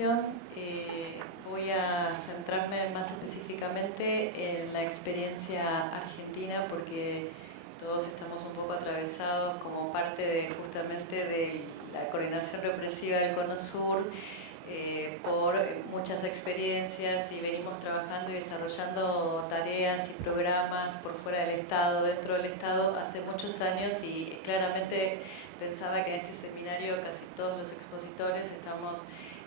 presentación voy a centrarme más específicamente en la experiencia argentina, porque todos estamos un poco atravesados como parte de justamente de la coordinación represiva del Cono Sur por muchas experiencias, y venimos trabajando y desarrollando tareas y programas por fuera del Estado, dentro del Estado, hace muchos años, y claramente pensaba que en este seminario casi todos los expositores estamos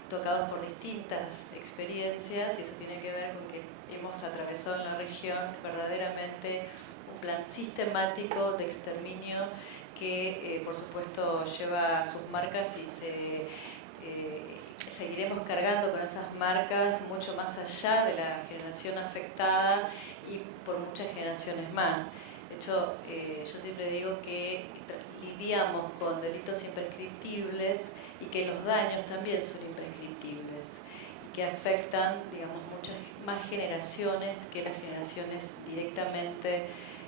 tocados por distintas experiencias, y eso tiene que ver con que hemos atravesado en la región verdaderamente un plan sistemático de exterminio que por supuesto lleva sus marcas, y seguiremos cargando con esas marcas mucho más allá de la generación afectada y por muchas generaciones más. De hecho, yo siempre digo que lidiamos con delitos imprescriptibles y que los daños también son imprescriptibles, y que afectan, digamos, muchas más generaciones que las generaciones directamente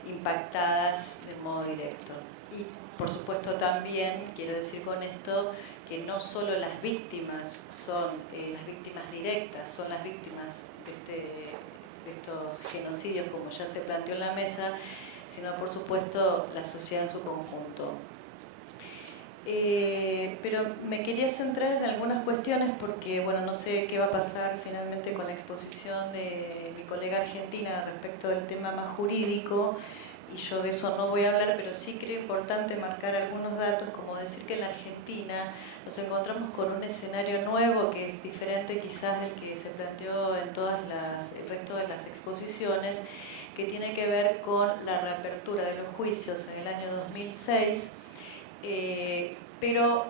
impactadas de modo directo. Y por supuesto también quiero decir con esto que no solo las víctimas son las víctimas directas, son las víctimas de estos genocidios, como ya se planteó en la mesa, sino por supuesto la sociedad en su conjunto. Pero me quería centrar en algunas cuestiones porque, bueno, no sé qué va a pasar finalmente con la exposición de mi colega argentina respecto del tema más jurídico, y yo de eso no voy a hablar, pero sí creo importante marcar algunos datos, como decir que en la Argentina nos encontramos con un escenario nuevo que es diferente quizás del que se planteó en el resto de las exposiciones, que tiene que ver con la reapertura de los juicios en el año 2006, pero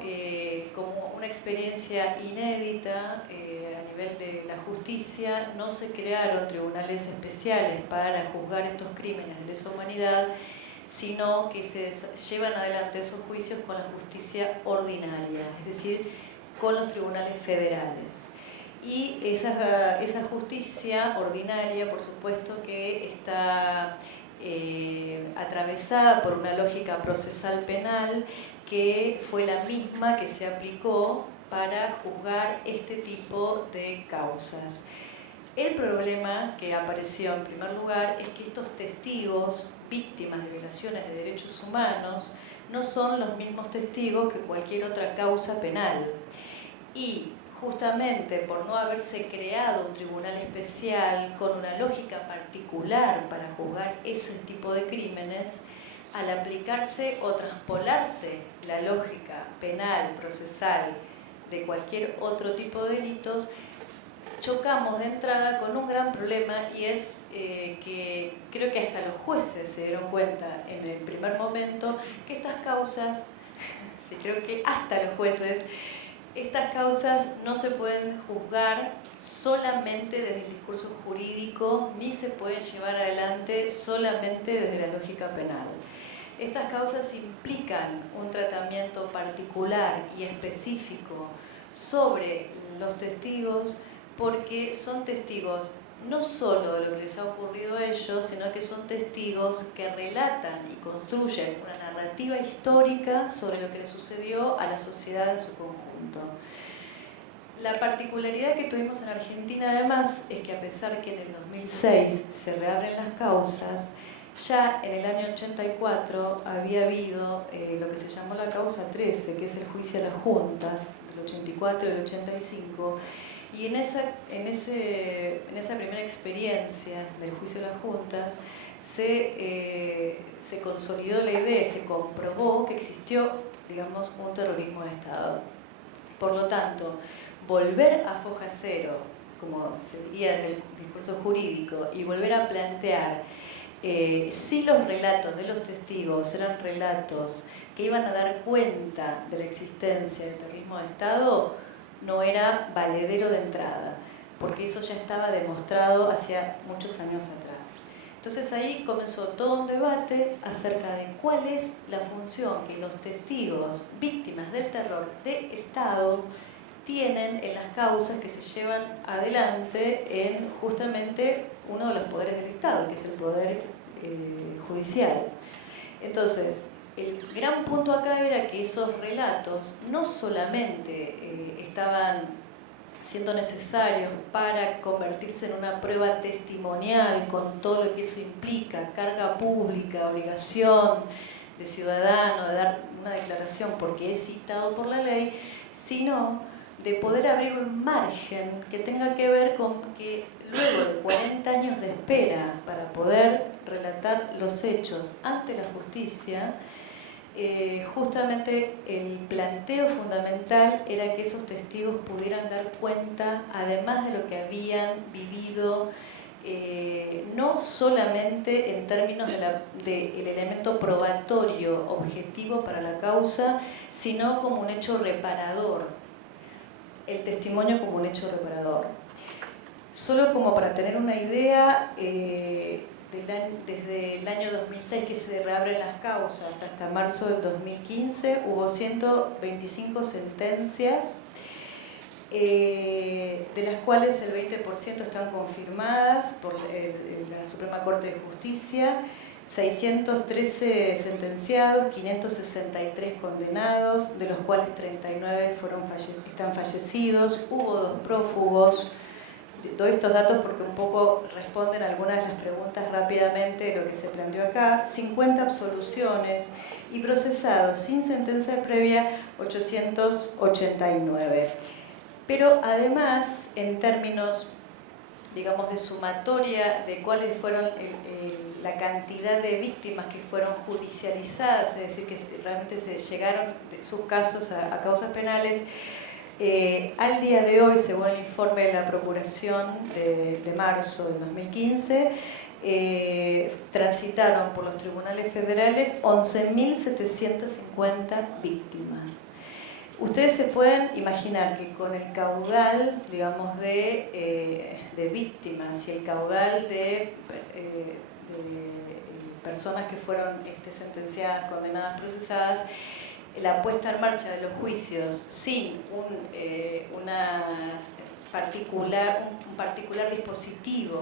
como una experiencia inédita a nivel de la justicia. No se crearon tribunales especiales para juzgar estos crímenes de lesa humanidad, sino que se llevan adelante esos juicios con la justicia ordinaria, es decir, con los tribunales federales. Y esa justicia ordinaria, por supuesto, que está atravesada por una lógica procesal penal que fue la misma que se aplicó para juzgar este tipo de causas. El problema que apareció en primer lugar es que estos testigos, víctimas de violaciones de derechos humanos, no son los mismos testigos que cualquier otra causa penal. Y justamente por no haberse creado un tribunal especial con una lógica particular para juzgar ese tipo de crímenes, al aplicarse o traspolarse la lógica penal, procesal, de cualquier otro tipo de delitos, chocamos de entrada con un gran problema, y es que creo que hasta los jueces se dieron cuenta en el primer momento que estas causas, sí, creo que hasta los jueces, estas causas no se pueden juzgar solamente desde el discurso jurídico, ni se pueden llevar adelante solamente desde la lógica penal. Estas causas implican un tratamiento particular y específico sobre los testigos, porque son testigos no solo de lo que les ha ocurrido a ellos, sino que son testigos que relatan y construyen una narrativa histórica sobre lo que le sucedió a la sociedad en su conjunto. La particularidad que tuvimos en Argentina, además, es que a pesar que en el 2006 se reabren las causas, ya en el año 84 había habido lo que se llamó la causa 13, que es el juicio a las juntas, del 84 y del 85, y en esa primera experiencia del juicio a las juntas se consolidó la idea, se comprobó que existió, digamos, un terrorismo de Estado. Por lo tanto, volver a foja cero, como se diría en el discurso jurídico, y volver a plantear si los relatos de los testigos eran relatos que iban a dar cuenta de la existencia del terrorismo de Estado, no era valedero de entrada, porque eso ya estaba demostrado hacía muchos años atrás. Entonces ahí comenzó todo un debate acerca de cuál es la función que los testigos víctimas del terror de Estado tienen en las causas que se llevan adelante en justamente uno de los poderes del Estado, que es el poder judicial. Entonces, el gran punto acá era que esos relatos no solamente estaban siendo necesarios para convertirse en una prueba testimonial con todo lo que eso implica, carga pública, obligación de ciudadano, de dar una declaración porque es citado por la ley, sino de poder abrir un margen que tenga que ver con que luego de 40 años de espera para poder relatar los hechos ante la justicia, justamente el planteo fundamental era que esos testigos pudieran dar cuenta, además de lo que habían vivido, no solamente en términos del elemento probatorio objetivo para la causa, sino como un hecho reparador, el testimonio como un hecho reparador. Solo como para tener una idea, desde el año 2006 que se reabren las causas hasta marzo del 2015 hubo 125 sentencias, de las cuales el 20% están confirmadas por la Suprema Corte de Justicia, 613 sentenciados, 563 condenados, de los cuales 39 están fallecidos, hubo 2 prófugos. Doy estos datos porque un poco responden a algunas de las preguntas rápidamente de lo que se planteó acá. 50 absoluciones y procesados sin sentencia previa 889. Pero además, en términos, digamos, de sumatoria de cuáles fueron la cantidad de víctimas que fueron judicializadas, es decir, que realmente se llegaron sus casos a causas penales, al día de hoy, según el informe de la Procuración de marzo del 2015, transitaron por los tribunales federales 11.750 víctimas. Ustedes se pueden imaginar que con el caudal, digamos, de víctimas y el caudal de personas que fueron sentenciadas, condenadas, procesadas, la puesta en marcha de los juicios sin un particular dispositivo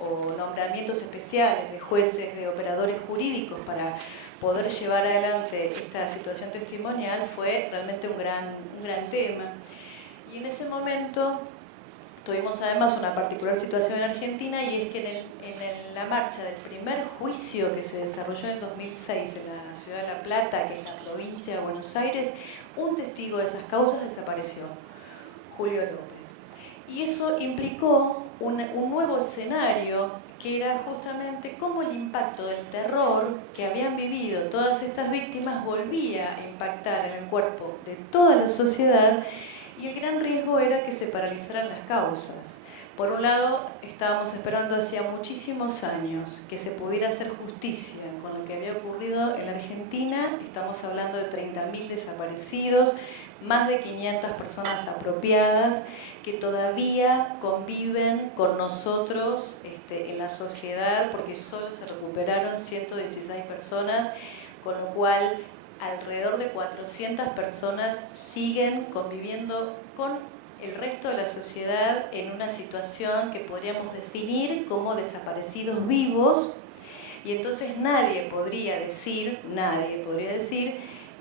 o nombramientos especiales de jueces, de operadores jurídicos para poder llevar adelante esta situación testimonial fue realmente un gran tema. Y en ese momento tuvimos además una particular situación en Argentina, y es que en la marcha del primer juicio que se desarrolló en el 2006 en la ciudad de La Plata, que es la provincia de Buenos Aires, un testigo de esas causas desapareció, Julio López. Y eso implicó un nuevo escenario, que era justamente cómo el impacto del terror que habían vivido todas estas víctimas volvía a impactar en el cuerpo de toda la sociedad, y el gran riesgo era que se paralizaran las causas. Por un lado, estábamos esperando hacía muchísimos años que se pudiera hacer justicia con lo que había ocurrido en la Argentina. Estamos hablando de 30.000 desaparecidos, más de 500 personas apropiadas que todavía conviven con nosotros en la sociedad, porque solo se recuperaron 116 personas, con lo cual alrededor de 400 personas siguen conviviendo con el resto de la sociedad en una situación que podríamos definir como desaparecidos vivos, y entonces nadie podría decir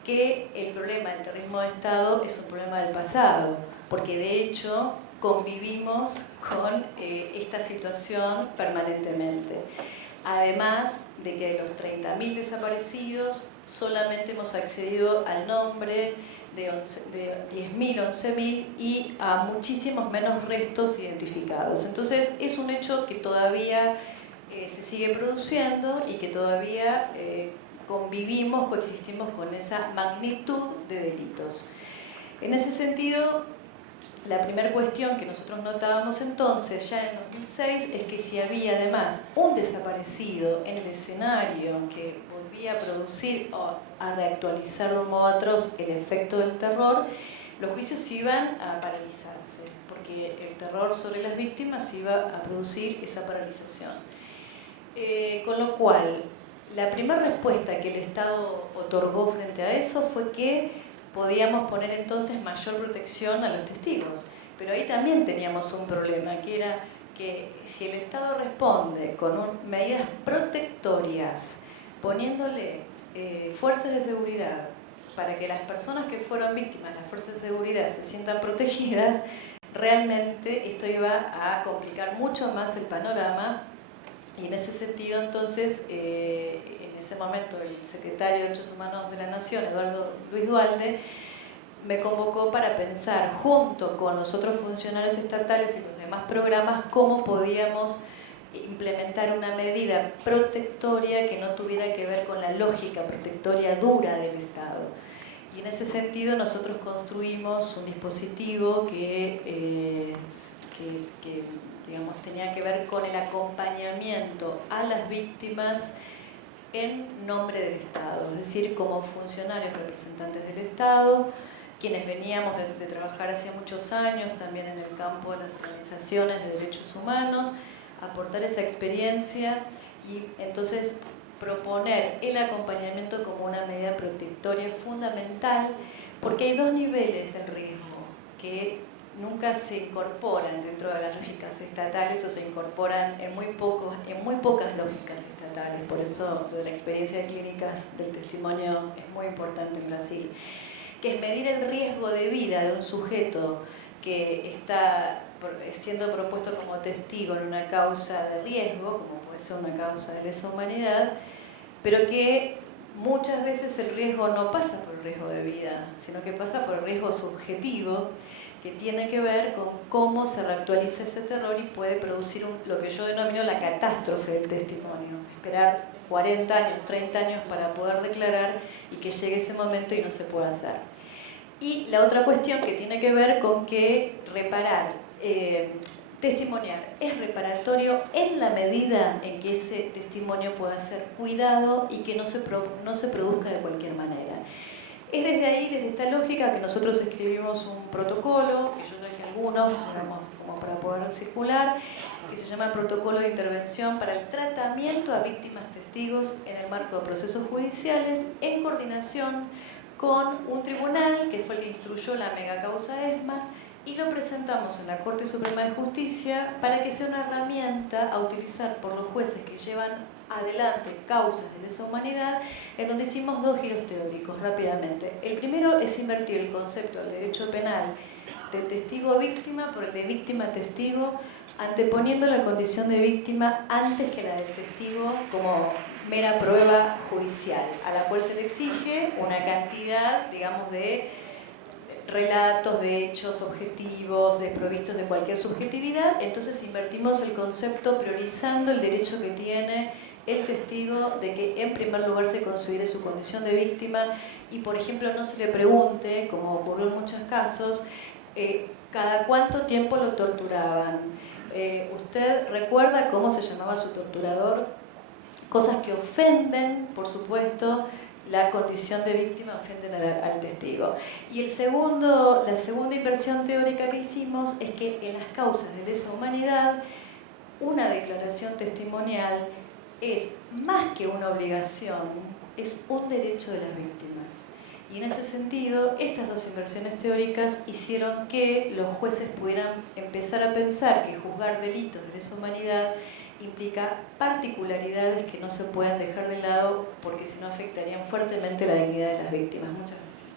que el problema del terrorismo de Estado es un problema del pasado, porque de hecho convivimos con esta situación permanentemente. Además de que de los 30.000 desaparecidos, solamente hemos accedido al nombre de 10.000, 11.000 y a muchísimos menos restos identificados. Entonces es un hecho que todavía se sigue produciendo y que todavía convivimos, coexistimos con esa magnitud de delitos. En ese sentido, la primera cuestión que nosotros notábamos entonces, ya en 2006, es que si había además un desaparecido en el escenario que volvía a producir o a reactualizar de un modo atroz el efecto del terror, los juicios iban a paralizarse, porque el terror sobre las víctimas iba a producir esa paralización. Con lo cual, la primera respuesta que el Estado otorgó frente a eso fue que podíamos poner entonces mayor protección a los testigos. Pero ahí también teníamos un problema, que era que si el Estado responde con medidas protectorias, poniéndole fuerzas de seguridad para que las personas que fueron víctimas, las fuerzas de seguridad, se sientan protegidas, realmente esto iba a complicar mucho más el panorama, y en ese sentido entonces, en ese momento el secretario de Derechos Humanos de la Nación, Eduardo Luis Duhalde, me convocó para pensar junto con los otros funcionarios estatales y los demás programas cómo podíamos implementar una medida protectoria que no tuviera que ver con la lógica protectoria dura del Estado. Y en ese sentido nosotros construimos un dispositivo que digamos, tenía que ver con el acompañamiento a las víctimas en nombre del Estado, es decir, como funcionarios representantes del Estado, quienes veníamos de trabajar hacía muchos años también en el campo de las organizaciones de derechos humanos, aportar esa experiencia y entonces proponer el acompañamiento como una medida protectoria fundamental, porque hay dos niveles del riesgo que nunca se incorporan dentro de las lógicas estatales o se incorporan en muy pocas lógicas estatales. Por eso lo de la experiencia clínicas del testimonio es muy importante en Brasil, que es medir el riesgo de vida de un sujeto que está siendo propuesto como testigo en una causa de riesgo, como puede ser una causa de lesa humanidad, pero que muchas veces el riesgo no pasa por el riesgo de vida, sino que pasa por el riesgo subjetivo, que tiene que ver con cómo se reactualiza ese terror y puede producir lo que yo denomino la catástrofe del testimonio. Esperar 40 años, 30 años para poder declarar y que llegue ese momento y no se pueda hacer. Y la otra cuestión que tiene que ver con que testimoniar es reparatorio en la medida en que ese testimonio pueda ser cuidado y que no se produzca de cualquier manera. Es desde ahí, desde esta lógica, que nosotros escribimos un protocolo, que yo traje algunos, digamos, como para poder circular, que se llama Protocolo de Intervención para el Tratamiento a Víctimas Testigos en el marco de procesos judiciales, en coordinación con un tribunal, que fue el que instruyó la megacausa ESMA, y lo presentamos en la Corte Suprema de Justicia para que sea una herramienta a utilizar por los jueces que llevan adelante causas de lesa humanidad, en donde hicimos dos giros teóricos rápidamente. El primero es invertir el concepto del derecho penal de testigo a víctima por el de víctima a testigo, anteponiendo la condición de víctima antes que la del testigo como mera prueba judicial, a la cual se le exige una cantidad, digamos, de relatos, de hechos objetivos, desprovistos de cualquier subjetividad. Entonces invertimos el concepto priorizando el derecho que tiene el testigo de que en primer lugar se considere su condición de víctima y, por ejemplo, no se le pregunte, como ocurrió en muchos casos, cada cuánto tiempo lo torturaban. ¿Usted recuerda cómo se llamaba su torturador? Cosas que ofenden, por supuesto, la condición de víctima, ofenden al testigo. Y la segunda inversión teórica que hicimos es que en las causas de lesa humanidad, una declaración testimonial es más que una obligación, es un derecho de las víctimas. Y en ese sentido, estas dos inversiones teóricas hicieron que los jueces pudieran empezar a pensar que juzgar delitos de lesa humanidad implica particularidades que no se pueden dejar de lado porque si no afectarían fuertemente la dignidad de las víctimas. Muchas gracias.